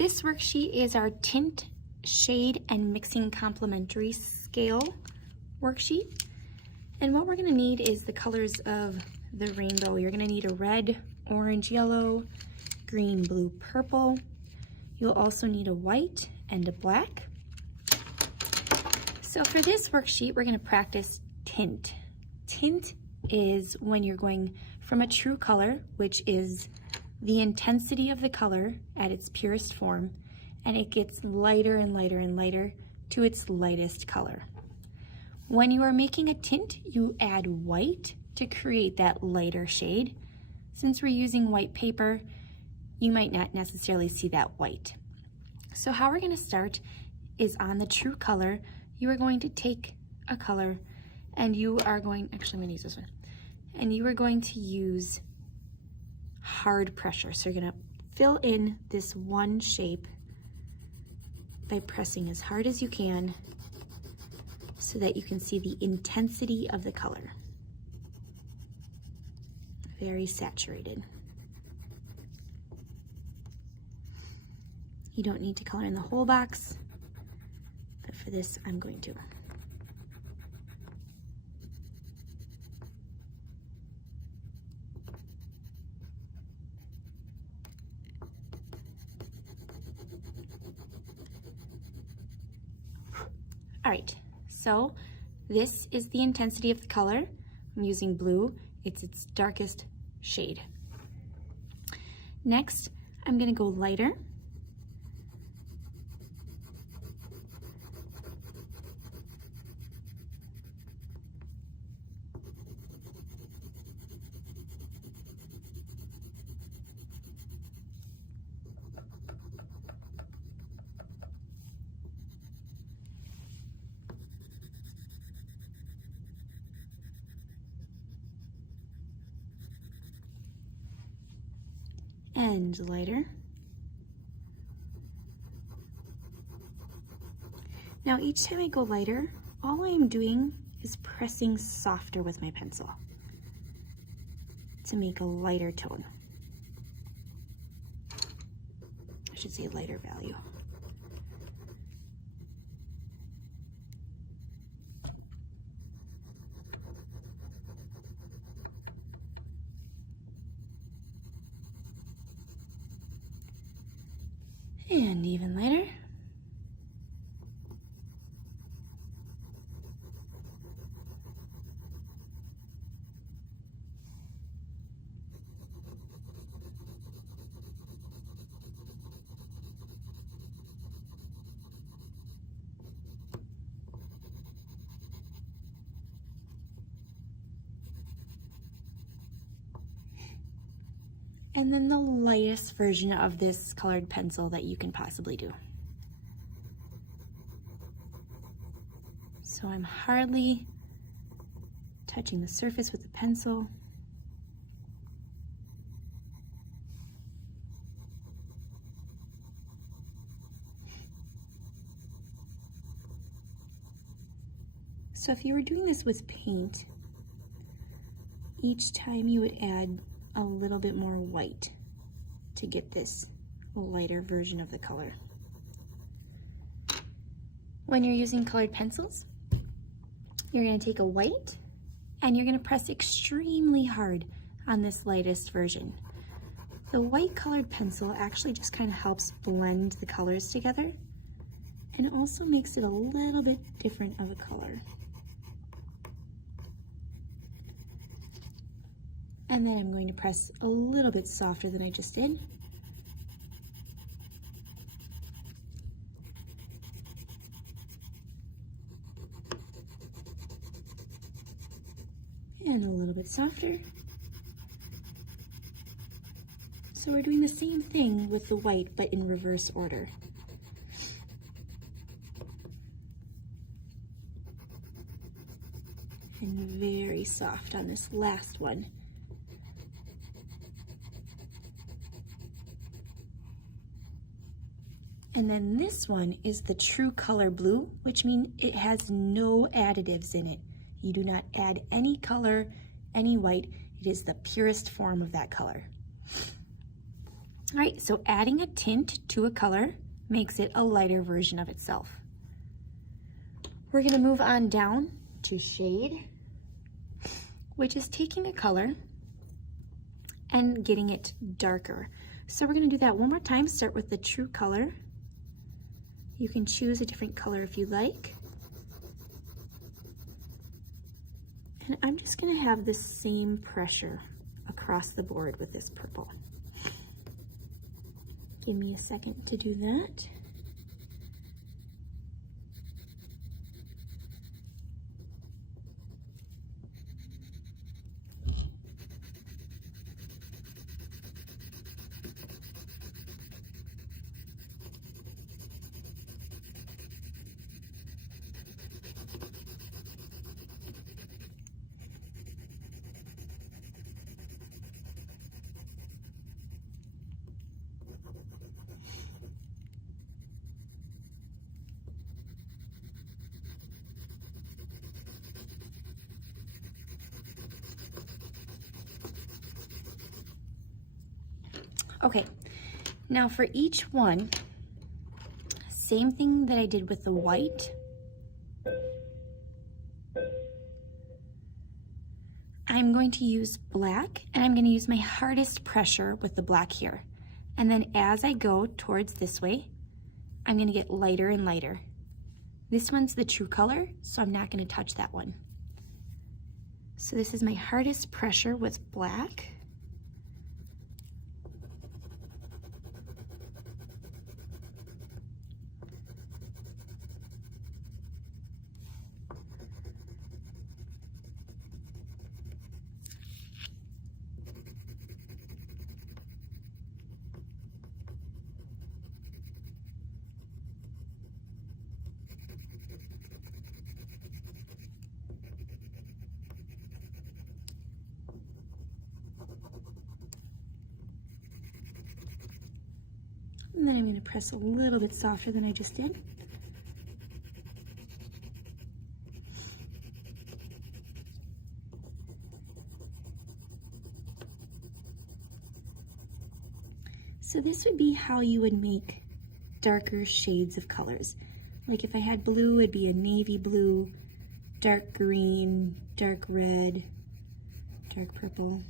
This worksheet is our Tint, Shade, and Mixing Complementary Scale worksheet. And what we're gonna need is the colors of the rainbow. You're gonna need a red, orange, yellow, green, blue, purple. You'll also need a white and a black. So for this worksheet, we're gonna practice tint. Tint is when you're going from a true color, which is the intensity of the color at its purest form, and it gets lighter and lighter and lighter to its lightest color. When you are making a tint, you add white to create that lighter shade. Since we're using white paper, you might not necessarily see that white. So how we're gonna start is on the true color, you are going to take a color and you are going, actually I'm gonna use this one, and you are going to use hard pressure. So you're gonna fill in this one shape by pressing as hard as you can so that you can see the intensity of the color. Very saturated. You don't need to color in the whole box, but for this I'm going to. All right, so this is the intensity of the color. I'm using blue, it's its darkest shade. Next, I'm gonna go lighter. And lighter. Now each time I go lighter, all I am doing is pressing softer with my pencil to make a lighter tone. I should say lighter value. And even lighter. And then the lightest version of this colored pencil that you can possibly do. So I'm hardly touching the surface with the pencil. So if you were doing this with paint, each time you would add a little bit more white to get this lighter version of the color. When you're using colored pencils, you're going to take a white and you're going to press extremely hard on this lightest version. The white colored pencil actually just kind of helps blend the colors together and also makes it a little bit different of a color. And then I'm going to press a little bit softer than I just did. And a little bit softer. So we're doing the same thing with the white, but in reverse order. And very soft on this last one. And then this one is the true color blue, which means it has no additives in it. You do not add any color, any white. It is the purest form of that color. All right, so adding a tint to a color makes it a lighter version of itself. We're gonna move on down to shade, which is taking a color and getting it darker. So we're gonna do that one more time. Start with the true color. You can choose a different color if you like. And I'm just gonna have the same pressure across the board with this purple. Give me a second to do that. Okay, now for each one, same thing that I did with the white. I'm going to use black, and I'm going to use my hardest pressure with the black here. And then as I go towards this way, I'm going to get lighter and lighter. This one's the true color, so I'm not going to touch that one. So this is my hardest pressure with black. And then I'm going to press a little bit softer than I just did. So this would be how you would make darker shades of colors. Like if I had blue, it'd be a navy blue, dark green, dark red, dark purple.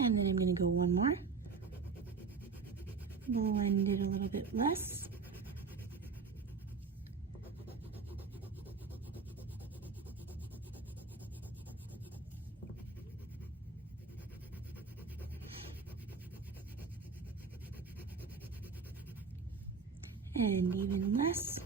And then I'm going to go one more. Blend it a little bit less. And even less.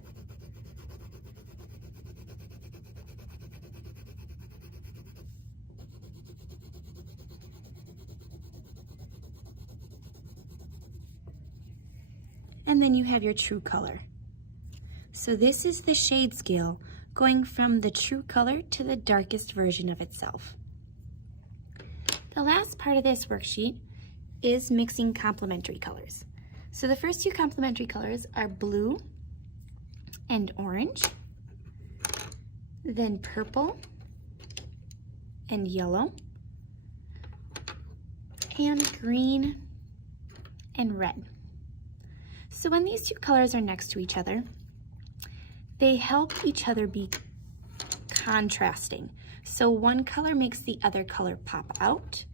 And then you have your true color. So this is the shade scale going from the true color to the darkest version of itself. The last part of this worksheet is mixing complementary colors. So the first two complementary colors are blue and orange, then purple and yellow, and green and red. So when these two colors are next to each other, they help each other be contrasting. So one color makes the other color pop out,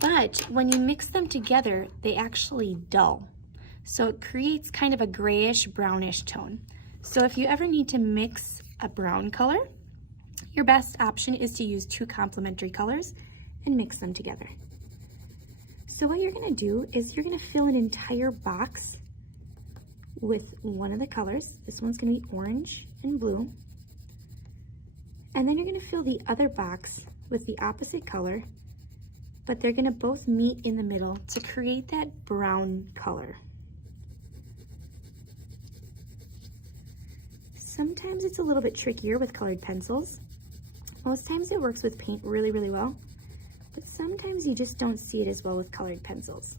but when you mix them together, they actually dull. So it creates kind of a grayish brownish tone. So if you ever need to mix a brown color, your best option is to use two complementary colors and mix them together. So what you're gonna do is you're gonna fill an entire box with one of the colors. This one's gonna be orange and blue. And then you're gonna fill the other box with the opposite color, but they're gonna both meet in the middle to create that brown color. Sometimes it's a little bit trickier with colored pencils. Most times it works with paint really, really well, but sometimes you just don't see it as well with colored pencils.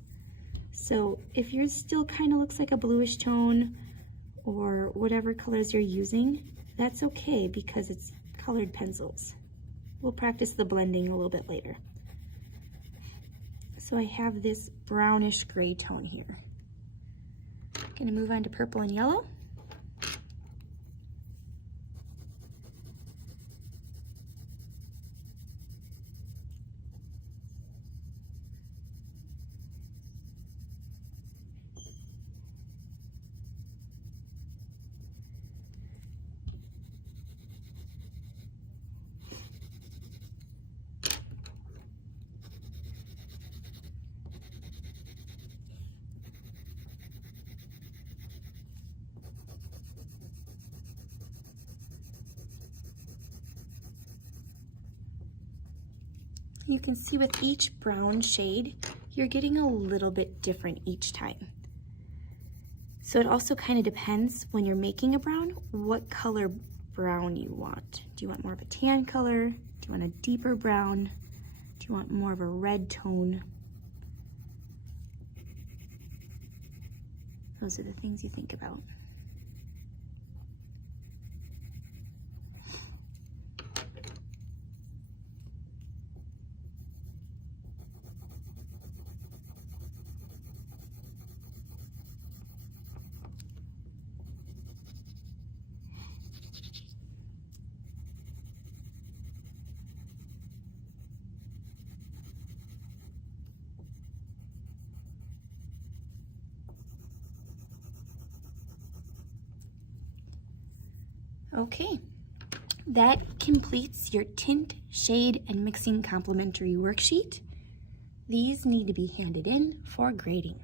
So if yours still kind of looks like a bluish tone or whatever colors you're using, that's okay because it's colored pencils. We'll practice the blending a little bit later. So I have this brownish gray tone here. Gonna move on to purple and yellow. You can see with each brown shade, you're getting a little bit different each time. So it also kind of depends when you're making a brown, what color brown you want. Do you want more of a tan color? Do you want a deeper brown? Do you want more of a red tone? Those are the things you think about. Okay, that completes your tint, shade, and mixing complementary worksheet. These need to be handed in for grading.